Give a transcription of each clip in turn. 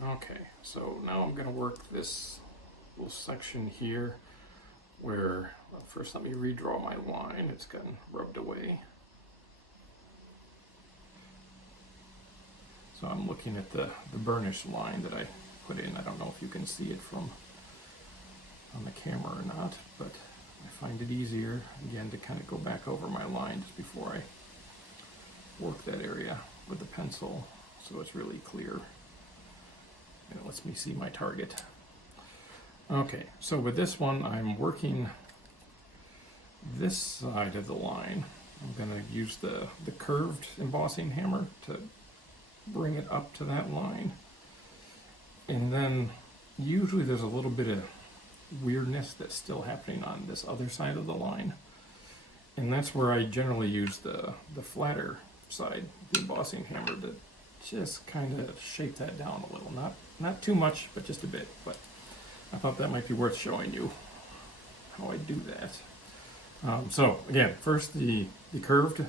Okay, so now I'm going to work this little section here where, well, first let me redraw my line. It's gotten rubbed away. So I'm looking at the burnish line that I put in. I don't know if you can see it from on the camera or not, but I find it easier, again, to kind of go back over my line just before I work that area with the pencil so it's really clear. And it lets me see my target. Okay, so with this one, I'm working this side of the line. I'm going to use the curved embossing hammer to bring it up to that line. And then usually there's a little bit of weirdness that's still happening on this other side of the line. And that's where I generally use the flatter side, the embossing hammer, to just kind of shape that down a little. Not too much, but just a bit. But I thought that might be worth showing you how I do that. So again, first the curved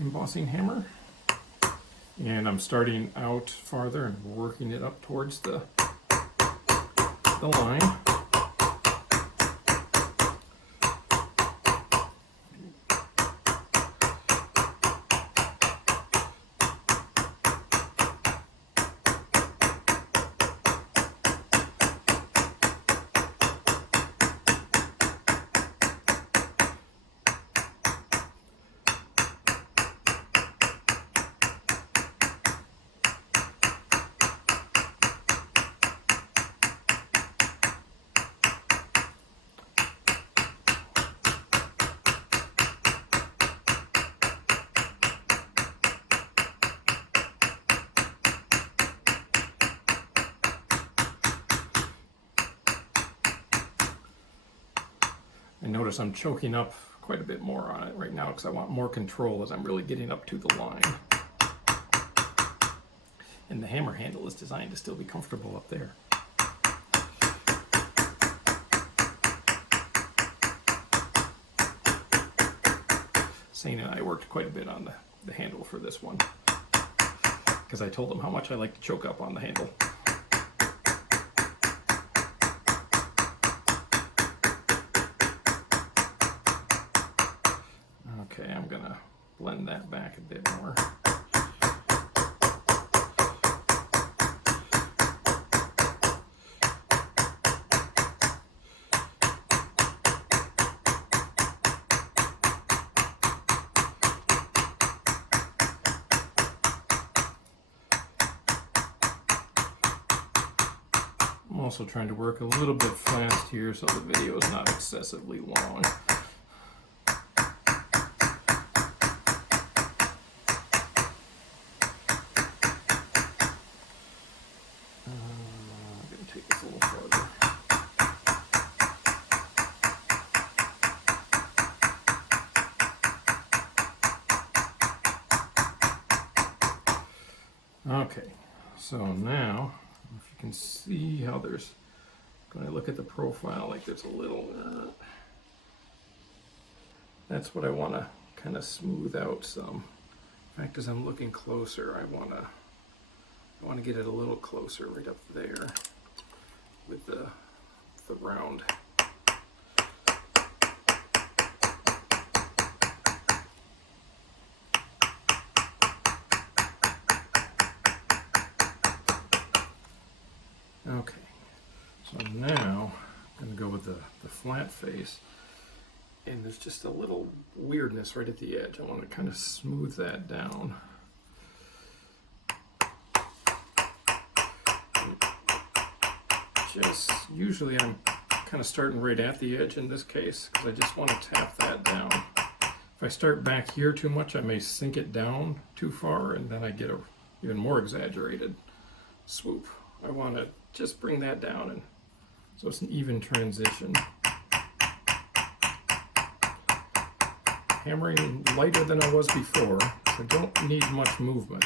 embossing hammer, and I'm starting out farther and working it up towards the line. I notice I'm choking up quite a bit more on it right now because I want more control as I'm really getting up to the line. And the hammer handle is designed to still be comfortable up there. Saign and I worked quite a bit on the handle for this one because I told him how much I like to choke up on the handle. Okay, I'm gonna blend that back a bit more. I'm also trying to work a little bit fast here so the video is not excessively long. Okay, so now, if you can see how there's, when I look at the profile, like there's a little, that's what I want to kind of smooth out some. In fact, as I'm looking closer, I want to get it a little closer right up there with the round. Okay, so now I'm going to go with the flat face, and there's just a little weirdness right at the edge. I want to kind of smooth that down. Usually I'm kind of starting right at the edge in this case, because I just want to tap that down. If I start back here too much, I may sink it down too far, and then I get a even more exaggerated swoop. I want to just bring that down, and so it's an even transition. Hammering lighter than I was before, so I don't need much movement.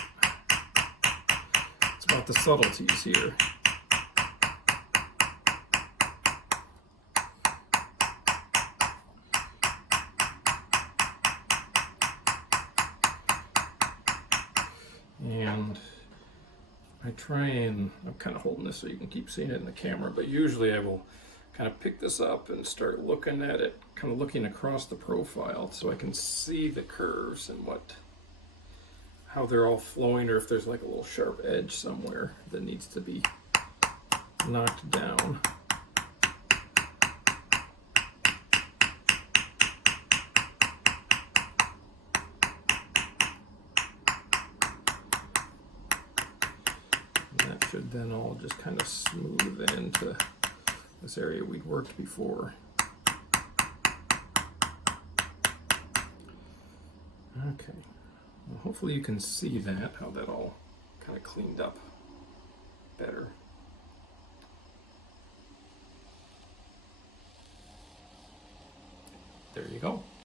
It's about the subtleties here. And I try and, I'm kind of holding this so you can keep seeing it in the camera, but usually I will kind of pick this up and start looking at it, kind of looking across the profile so I can see the curves and how they're all flowing, or if there's like a little sharp edge somewhere that needs to be knocked down. And that should then all just kind of smooth into this area we'd worked before. Okay, well, hopefully you can see that, how that all kind of cleaned up better. There you go.